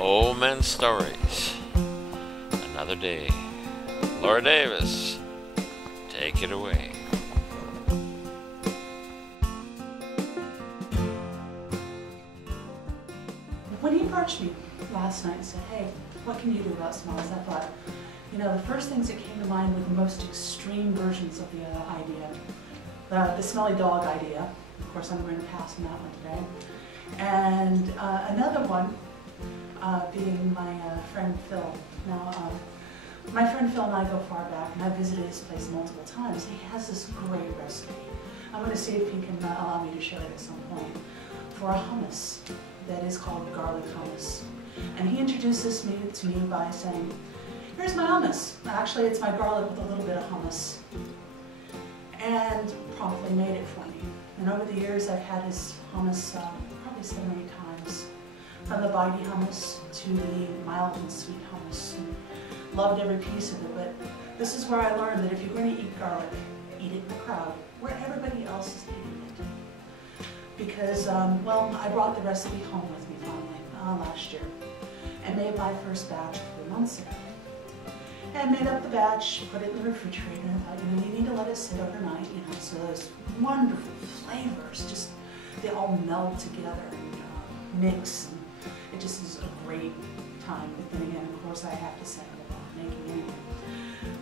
Old Men Stories. Another day. Laura Davis, take it away. When he approached me last night and said, hey, what can you do about smells? I thought, you know, the first things that came to mind were the most extreme versions of the idea. The smelly dog idea. Of course, I'm going to pass on that one today. And another one being my friend Phil. Now, my friend Phil and I go far back, and I've visited his place multiple times. He has this great recipe. I'm going to see if he can allow me to share it at some point for a hummus that is called garlic hummus. And he introduces me to me by saying, here's my hummus. Actually, it's my garlic with a little bit of hummus. And promptly made it for me. And over the years, I've had his hummus probably 7 or 8 times. From the bitey hummus to the mild and sweet hummus. And loved every piece of it, but this is where I learned that if you're going to eat garlic, eat it in the crowd where everybody else is eating it. Because, well, I brought the recipe home with me finally last year and made my first batch 3 months ago. And made up the batch, put it in the refrigerator, and I thought, you know, you need to let it sit overnight, you know, so those wonderful flavors, just, they all meld together and mix, and it just is a great time. But then again, of course, I have to say it about making anyway.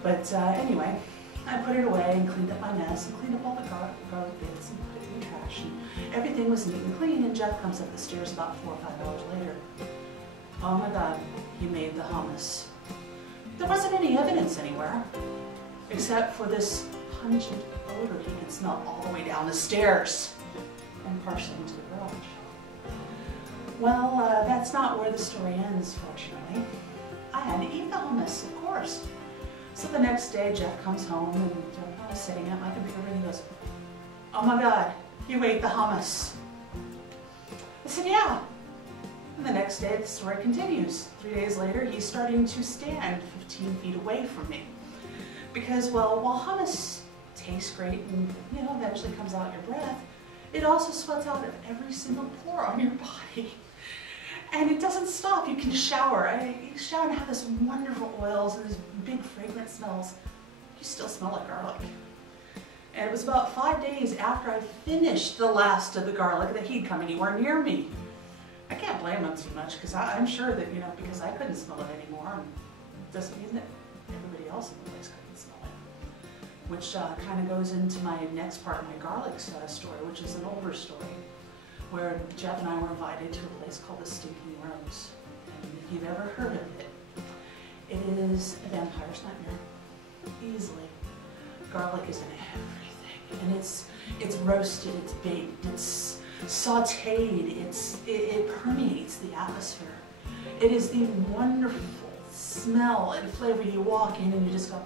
But anyway, I put it away and cleaned up my mess and cleaned up all the garlic bits and put it in the trash. And everything was neat and clean, and Jeff comes up the stairs about 4 or 5 hours later. Oh my God, you made the hummus. There wasn't any evidence anywhere, except for this pungent odor he could smell all the way down the stairs and partially into the garage. Well, that's not where the story ends, fortunately. I had to eat the hummus, of course. So the next day, Jeff comes home, and I was sitting at my computer, and he goes, oh my God, you ate the hummus. I said, yeah. And the next day, the story continues. 3 days later, he's starting to stand 15 feet away from me. Because, well, while hummus tastes great and, you know, eventually comes out your breath, it also sweats out of every single pore on your body. And it doesn't stop. You can shower. You shower and have this wonderful oils and these big fragrant smells. You still smell like garlic. And it was about 5 days after I finished the last of the garlic that he'd come anywhere near me. I can't blame him too much, because I'm sure that, you know, because I couldn't smell it anymore, it doesn't mean that everybody else in the place couldn't smell it. Which kind of goes into my next part of my garlic story, which is an older story, where Jeff and I were invited to a place called the Stinking Rose. And if you've ever heard of it, it is a vampire's nightmare, easily. Garlic is in everything, and it's roasted, it's baked, it's sauteed, it permeates the atmosphere. It is the wonderful smell and flavor. You walk in and you just go,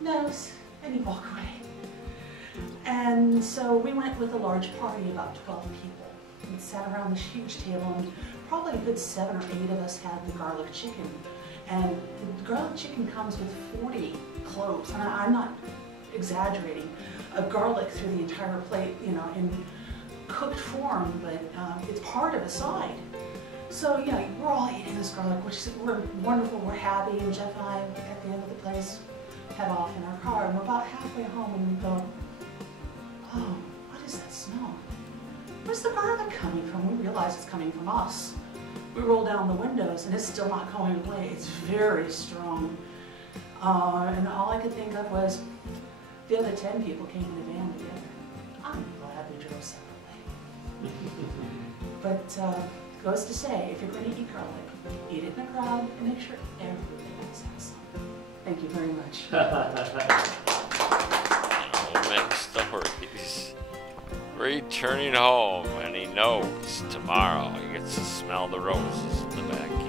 nose, and you walk away. And so we went with a large party, about 12 people, and sat around this huge table, and probably a good 7 or 8 of us had the garlic chicken. And the garlic chicken comes with 40 cloves, and I'm not exaggerating, of garlic through the entire plate, you know, in cooked form, but it's part of a side. So yeah, we're all eating this garlic, which is, we're wonderful, we're happy, and Jeff and I, at the end of the place, head off in our car, and we're about halfway home, and we go, oh, what is that smell? Where's the garlic coming from? We realize it's coming from us. We roll down the windows, and it's still not going away. It's very strong. And all I could think of was, the other 10 people came in the van together. I'm glad we drove separately. But goes to say, if you're going to eat garlic, eat it in a crowd and make sure everybody else has some. Thank you very much. Old Men Stories. Returning home, and he knows tomorrow he gets to smell the roses in the backyard.